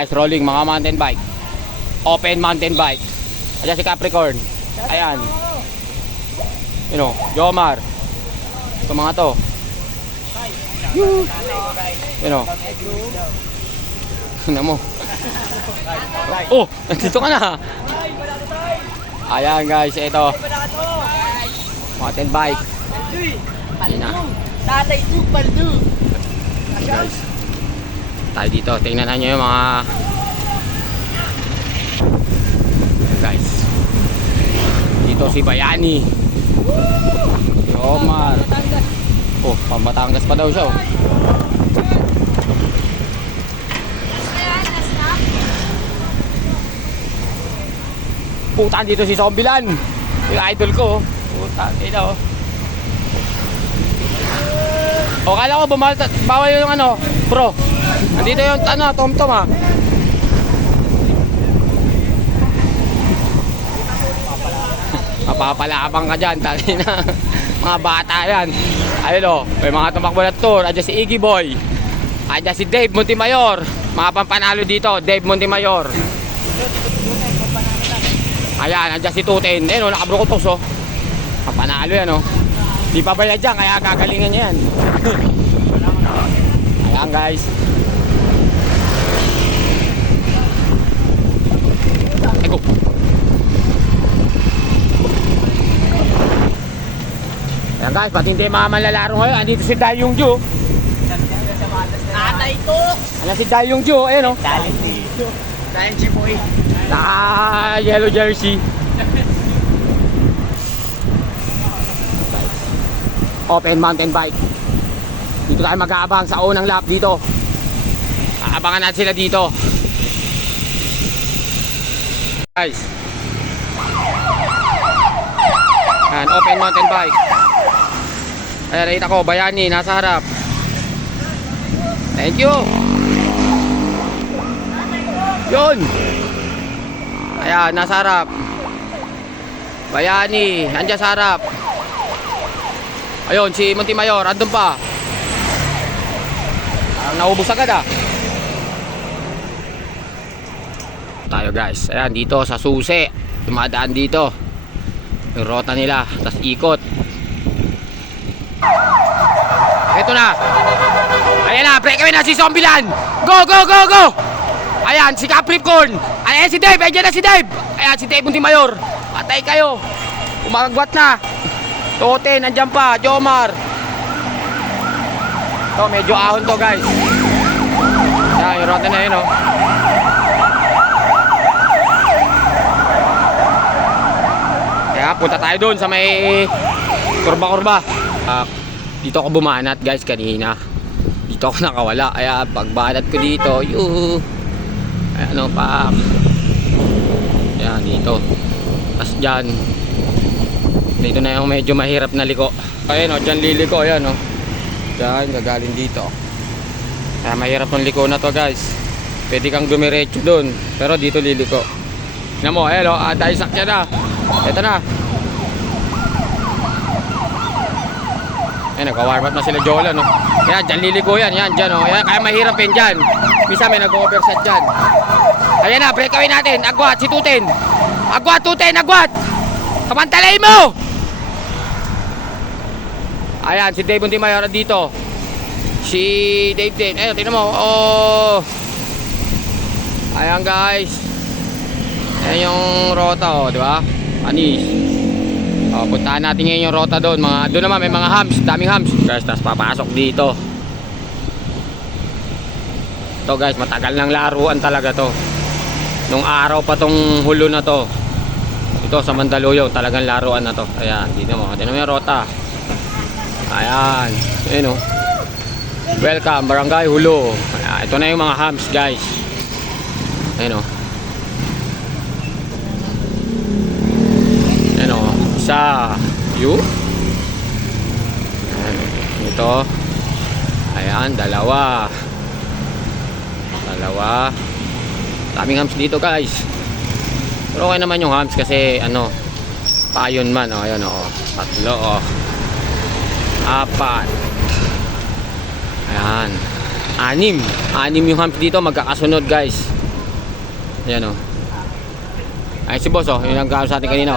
Guys, rolling mga mountain bike. Open mountain bike. Ayan si Capricorn. Ayan. You know, Jomar. Ito mga to. You know. Tingnan mo. Oh, nandito ka na. Ayan guys, ito. Mountain bike. Ayan na. Tatay tu paldu. Guys. Tayo dito, tingnan nyo yung mga guys. Dito si Bayani. Si Omar. Oh, Pambatangas pa daw siya oh. Puta, dito si Zombilan. Yung idol ko oh. Puta, ito oh. O kala ko bawal yung ano, pro. Nandito yung ano, tom-tom ah. Mapapalabang ka dyan, tali na. Mga bata yan. Ayun o, may mga tumakbo na tour. Andiyan si Iggy Boy. Andiyan si Dave Montemayor. Mga pampanalo dito, Dave Montemayor. Ayan, andiyan si Tuten. Ayun o, nakabrukotos o. Pampanalo yan o. Di pa bayad dyan, kaya gagalingan niya yan. Ayan guys. Ego. Ayan guys, pati hindi mga manlalaro ngayon. Andito si Dayong Ju. Tatay tu. Ayan si Dayong Ju, ayun o. Dalit dito. Dalit si boy. Yellow jersey. Open mountain bike. Dito tayo mag-aabang sa unang lap dito. Aabangan natin sila dito. Guys. Ayan, open mountain bike. Ayan, nakita ko, Bayani, nasa harap. Thank you. Yun. Ayan, nasa harap. Bayani, andyan sa harap. Ayun, si Montemayor, andun pa. Parang naubos agad ah. Tayo guys, ayan dito sa susi. Dumadaan dito yung rota nila, tas ikot. Eto na. Ayan na, breakaway na si Zombilan. Go, go, go, go. Ayan, si Capricorn. Ayan si Dave, ayan na si Dave. Ayan si Dave Montemayor. Patay kayo. Umagwat na. Tote, nandyan pa, Jomar. Ito, medyo ahon to guys. Ayan, yung rota na yun oh. Kaya punta tayo doon sa may kurba-kurba. Dito ako bumanat guys kanina. Dito ako nakawala. Kaya pagbanat ko dito, yuhu. Ayan o, pak. Ayan, dito. Tapos dyan. Dito na yung medyo mahirap na liko. Ayan o, dyan liliko. Ayan o. Dyan, gagaling dito. Kaya mahirap ng liko na to guys. Pwede kang dumiretso dun. Pero dito liliko. Tignan mo, ayan o. Dahil sakya na. Ito na. Ayan, nagka-warm up na sila Jola no. Kaya dyan liliko yan. Yan, dyan o. Ayan, kaya mahirap yun dyan. Misa may nag-overset dyan. Ayan na, breakaway natin. Agwat, si Tuten. Agwat, Tuten, agwat. Kamantalay mo! Ayan, si Dave Montemayor dito. Si Dave din. Ayun, tingnan mo. Oh. Ayan guys. Ayan yung rota oh, di ba? Anis. Oh, puntahan natin ngayon yung rota doon. Doon naman may mga hams, daming hams. Guys, tas papasok dito. Ito guys, matagal ng laruan talaga to. Nung araw pa tong hulo na to. Ito sa Mandaluyong, talagang laruan na to. Ayan, dito mo yung rota. Ayan, ayun o. Welcome, Barangay Hulo. Ayan, ito na yung mga hams guys. Ayun o. Ayun o, isa. Yun. Ayan, ito. Ayan, dalawa. Dalawa. Daming hams dito guys. Pero okay naman yung hams kasi ano, payon man o. Ayan o, tatlo o. Apat. Ayan. Anim yung hump dito magkakasunod guys. Ayan o. Ay si boss oh, yung nagkakaroon sa atin kanina.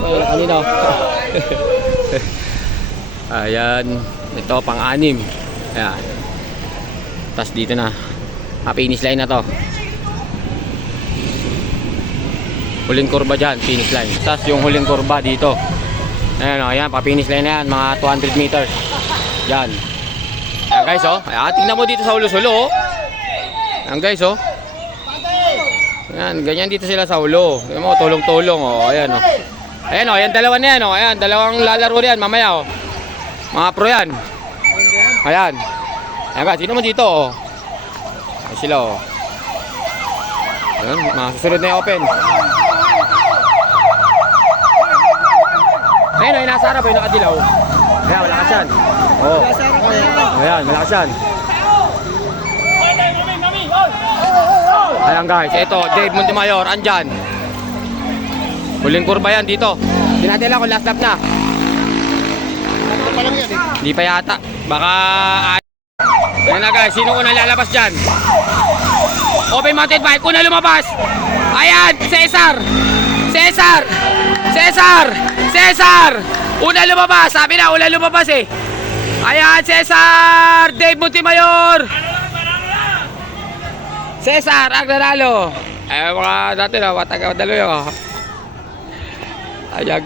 Ay, kanina. Ayan. Ito pang-anim. Ayan. Tapos dito na. Finish line na to. Huling kurba dyan, finish line. Tapos yung huling kurba dito. Ayan o, ayan, pa-finish line na yan. Mga 200 meters. Yan. Ayan guys oh. Ayan, tingnan mo dito sa ulo-sulo oh. Ayan guys oh. Ayan, ganyan dito sila sa ulo. Ayan mo, tulong-tulong oh. Ayan oh. Ayan oh, ayan dalawa na yan oh. Ayan, dalawang lalaro yan mamaya oh. Mga pro yan. Ayan. Ayan guys, tingnan mo dito oh. Ayan sila oh. Ayan, mga susunod na yung open. Ayan oh, yung nasa harap, yung nakadilaw. Ayan, malakas yan. Oh. Ayan, malakas yan. Ayan guys, ito, Dave Montemayor, andyan. Huling kurba yan dito. Hindi natin lang kung last lap na. Hindi pa yata. Baka... Ayan na guys, sino unang lalabas dyan? Open mounted bike, una lumabas. Ayan, Cesar. Cesar. Cesar. Cesar. Una lumabas, sabi na, una lumabas eh. Ayan, Cesar. Dave Montemayor. Cesar, ang nanalo. Ay, mga dati na, matagal-dalo yun. Ayan.